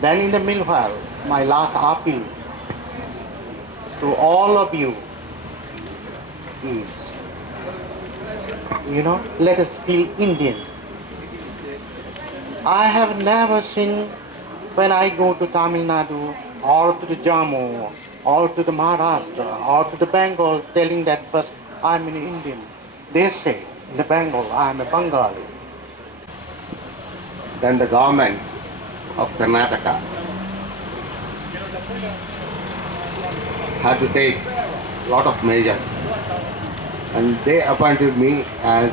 Then in the meanwhile, my last appeal to all of you is, let us feel Indian. I have never seen when I go to Tamil Nadu or to the Jammu or to the Maharashtra or to the Bengal telling that first I'm an Indian. They say in the Bengal I'm a Bengali. Then the government of Karnataka had to take a lot of measures, and they appointed me as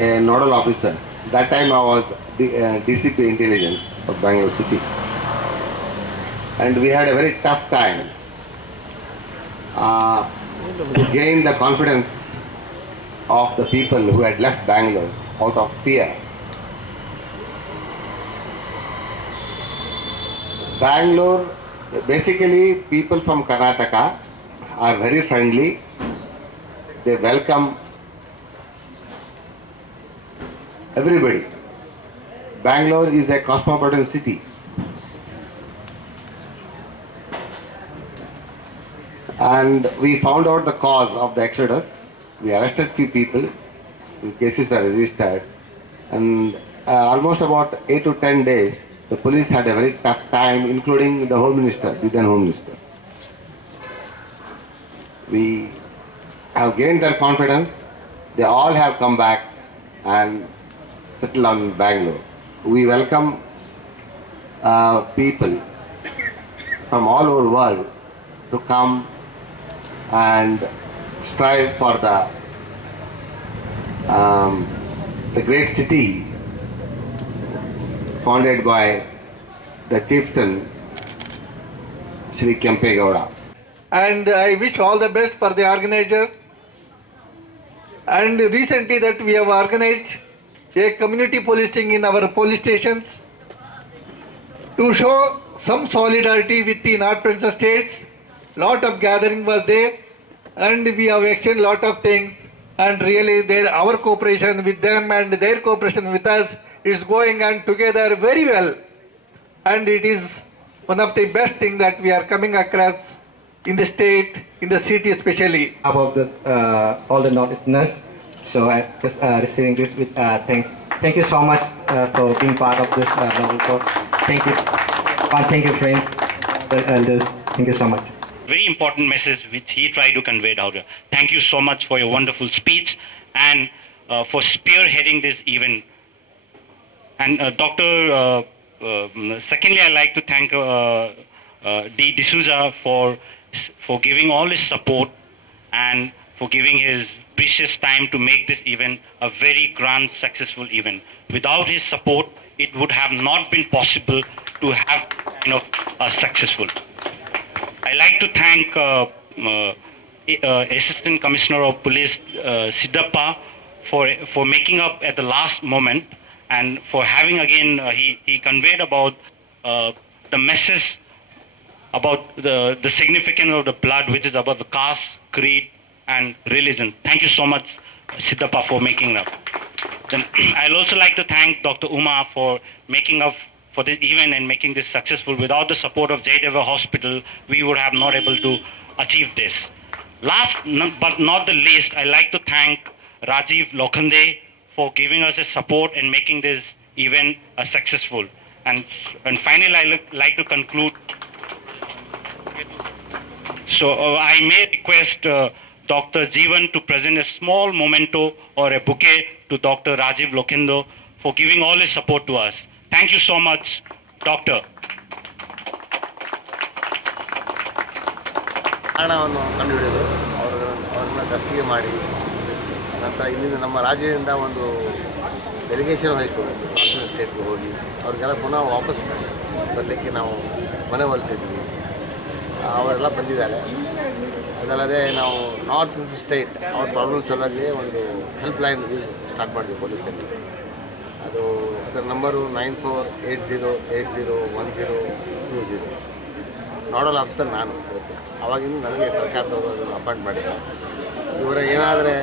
a nodal officer. That time I was the DCP Intelligence of Bangalore City, and we had a very tough time to gain the confidence of the people who had left Bangalore out of fear. Bangalore, basically people from Karnataka are very friendly. They welcome everybody. Bangalore is a cosmopolitan city. And we found out the cause of the exodus. We arrested few people, cases were registered, and almost about 8 to 10 days, the police had a very tough time, including the Home Minister, the then Home Minister. We have gained their confidence. They all have come back and settled on Bangalore. We welcome people from all over the world to come and strive for the great city founded by the chieftain Shri Kempe Gowda. And I wish all the best for the organizer. And recently that we have organized a community policing in our police stations to show some solidarity with the North Central states. Lot of gathering was there, and we have exchanged lot of things, and really our cooperation with them and their cooperation with us is going on together very well, and it is one of the best things that we are coming across in the state, in the city especially. About this, all the Northeasterners, so I just receiving this with thanks. Thank you so much for being part of this novel course. Thank you. Thank you, friends, elders. Thank you so much. Very important message which he tried to convey out here. Thank you so much for your wonderful speech and for spearheading this event. And Doctor, secondly, I'd like to thank D. D'Souza for giving all his support and for giving his precious time to make this event a very grand, successful event. Without his support, it would have not been possible to have a successful. I like to thank Assistant Commissioner of Police Siddappa for making up at the last moment, and for having again he conveyed about the message about the significance of the blood, which is about the caste, creed, and religion. Thank you so much, Siddappa, for making up. Then I'd also like to thank Dr. Uma for making up for this event and making this successful. Without the support of Jayadeva Hospital, we would have not able to achieve this. Last but not the least, I like to thank Rajiv Lokhande for giving us a support and making this event successful. And finally, I like to conclude. So I may request Dr. Jeevan to present a small memento or a bouquet to Dr. Rajiv Lokhande for giving all his support to us. Thank you so much, Doctor. ಹಣವನ್ನು ಕಂಡುಹಿಡಿದು ಅವ್ರನ್ನ ದಸ್ತಿಗೆ ಮಾಡಿ ನಂತರ ಇಲ್ಲಿಂದ ನಮ್ಮ ರಾಜ್ಯದಿಂದ ಒಂದು delegation ಹೋಯಿತು ನಾರ್ತ್ ಸ್ಟೇಟ್ಗೆ ಹೋಗಿ ಅವ್ರಿಗೆಲ್ಲ ಪುನಃ ವಾಪಸ್ ಬರಲಿಕ್ಕೆ ನಾವು ಮನವೊಲಿಸಿದ್ವಿ. ಅವರೆಲ್ಲ ಬಂದಿದ್ದಾರೆ. ಅದಲ್ಲದೆ ನಾವು ನಾರ್ತ್ ಸ್ಟೇಟ್ ಅವ್ರ ಪ್ರಾಬ್ಲಮ್ ಸಲುವಾಗಿ ಒಂದು ಹೆಲ್ಪ್ ಲೈನ್ ಸ್ಟಾರ್ಟ್ ಮಾಡಿದ್ವಿ ಪೊಲೀಸಲ್ಲಿ. ಅದರ ನಂಬರು 9480801020. ನೋಡಲ್ ಆಫೀಸರ್ ನಾನು ಇವತ್ತು. ಆವಾಗಿಂದ ನನಗೆ ಸರ್ಕಾರದವರು ಅದನ್ನು ಅಪಾಯಿಂಟ್ ಮಾಡಿದ್ದಾರೆ. ಇವರ ಏನಾದರೆ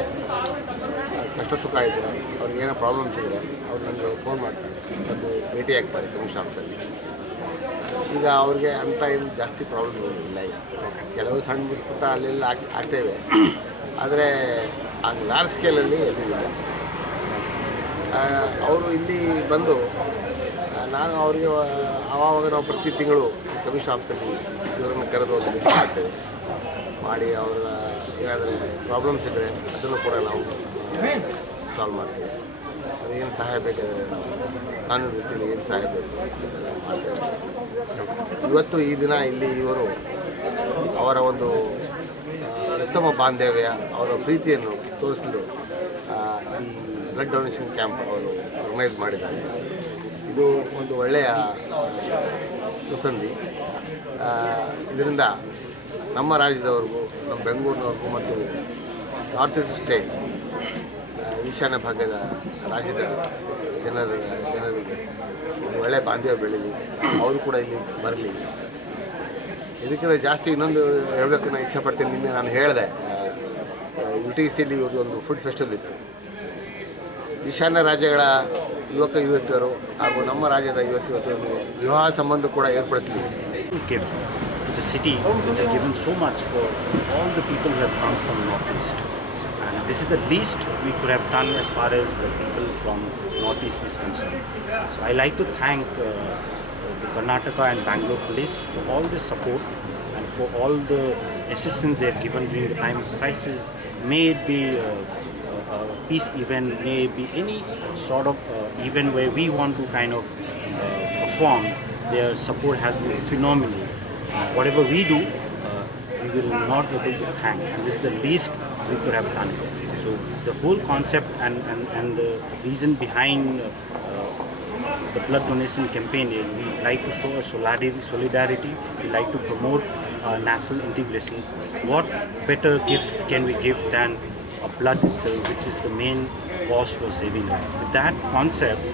ಕಷ್ಟ ಸುಖ ಇದ್ದರೆ ಅವ್ರಿಗೆ ಏನೋ ಪ್ರಾಬ್ಲಮ್ಸ್ ಇದ್ದರೆ ಅವ್ರು ನನಗೆ ಫೋನ್ ಮಾಡ್ತಾರೆ, ಬಂದು ಭೇಟಿ ಆಗ್ತಾರೆ ಕಮಿಷನ್ ಆಫೀಸಲ್ಲಿ. ಈಗ ಅವ್ರಿಗೆ ಅಂಥ ಏನು ಜಾಸ್ತಿ ಪ್ರಾಬ್ಲಮ್ ಇಲ್ಲ. ಈಗ ಕೆಲವು ಸಣ್ಣ ಪುಟ್ಟ ಅಲ್ಲೆಲ್ಲ ಆಗ್ತಾಯಿದೆ, ಆದರೆ ಆ ಲಾರ್ಜ್ ಸ್ಕೇಲಲ್ಲಿ ಎಲ್ಲಿಲ್ಲ. ಅವರು ಇಲ್ಲಿ ಬಂದು ನಾನು ಅವರಿಗೆ ಆವಾಗ ನಾವು ಪ್ರತಿ ತಿಂಗಳು ಕಮಿಷನ್ ಆಫೀಸಲ್ಲಿ ಇವರನ್ನು ಕರೆದು ಒಂದು ಮೀಟಿಂಗ್ ಮಾಡ್ತೇವೆ. ಮಾಡಿ ಅವರ ಏನಾದರೆ ಪ್ರಾಬ್ಲಮ್ಸ್ ಇದ್ದರೆ ಅದನ್ನು ಕೂಡ ನಾವು ಸಾಲ್ವ್ ಮಾಡ್ತೇವೆ. ಅದೇನು ಸಹಾಯ ಬೇಕಾದರೆ ನಾವು ಕಾನೂನು ರೀತಿಯಲ್ಲಿ ಏನು ಸಹಾಯ ಬೇಕು ಅದನ್ನು ಮಾಡ್ತೇವೆ. ಇವತ್ತು ಈ ದಿನ ಇಲ್ಲಿ ಇವರು ಅವರ ಒಂದು ಉತ್ತಮ ಬಾಂಧವ್ಯ, ಅವರ ಪ್ರೀತಿಯನ್ನು ತೋರಿಸಲು ಈ ಬ್ಲಡ್ ಡೊನೇಷನ್ ಕ್ಯಾಂಪ್ ಅವರು ಆರ್ಗನೈಸ್ ಮಾಡಿದ್ದಾರೆ. ಇದು ಒಂದು ಒಳ್ಳೆಯ ಸುಸಂಧಿ. ಇದರಿಂದ ನಮ್ಮ ರಾಜ್ಯದವ್ರಿಗೂ, ನಮ್ಮ ಬೆಂಗಳೂರಿನವ್ರಿಗೂ ಮತ್ತು ನಾರ್ತ್ ಈಸ್ಟ್ ಸ್ಟೇಟ್ ಈಶಾನ್ಯ ಭಾಗದ ರಾಜ್ಯದ ಜನರಿಗೆ ಒಂದು ಒಳ್ಳೆಯ ಬಾಂಧವ್ಯ ಬೆಳೀಲಿ, ಅವರು ಕೂಡ ಇಲ್ಲಿ ಬರಲಿ. ಇದಕ್ಕಿಂತ ಜಾಸ್ತಿ ಇನ್ನೊಂದು ಹೇಳಬೇಕು ನಾನು ಇಚ್ಛೆಪಡ್ತೀನಿ. ನಿನ್ನೆ ನಾನು ಹೇಳಿದೆ, UTCಯಲ್ಲಿ ಇವ್ರದ್ದು ಒಂದು ಫುಡ್ ಫೆಸ್ಟಿವಲ್ ಇತ್ತು. ಈಶಾನ್ಯ ರಾಜ್ಯಗಳ ಯುವಕ ಯುವತಿಯರು ಹಾಗೂ ನಮ್ಮ ರಾಜ್ಯದ ಯುವಕ ಯುವತಿಯರಿಗೆ ವಿವಾಹ ಸಂಬಂಧ ಕೂಡ ಏರ್ಪಡಿಸಲಿ. Gift to the city which has given so much for all the people who have come from Northeast. And this is the least we could have done as far as the people from Northeast is concerned. So I like to thank the Karnataka and Bangalore police for all the support and for all the assistance they have given during the time of crisis. May it be a peace event, may it be any sort of event where we want to kind of perform. Their support has been phenomenal. Whatever we do, we will not be able to thank. And this is the least we could have done. So the whole concept and the reason behind the blood donation campaign is we like to show a solidarity. We like to promote national integrations. What better gift can we give than blood itself, which is the main cause for saving life. With that concept,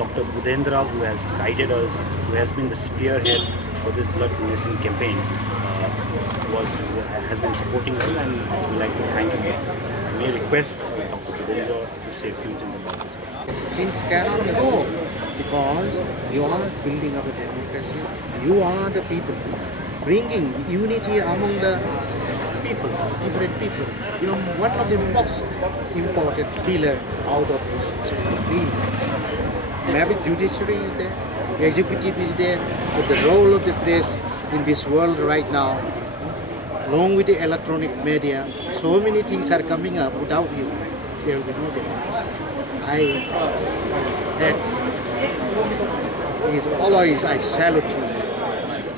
Dr. Budendra, who has guided us, who has been the spearhead for this blood donation campaign, has been supporting us, and we like to thank him. I may request Dr. Budendra to say a few things about this. Things cannot go because you are building up a democracy. You are the people bringing unity among the people, different people. You know, one of the most important pillar out of this tree. Maybe judiciary is there, executive is there, but the role of the press in this world right now, along with the electronic media, so many things are coming up. Without you, there will be no democracy. That's always I salute you.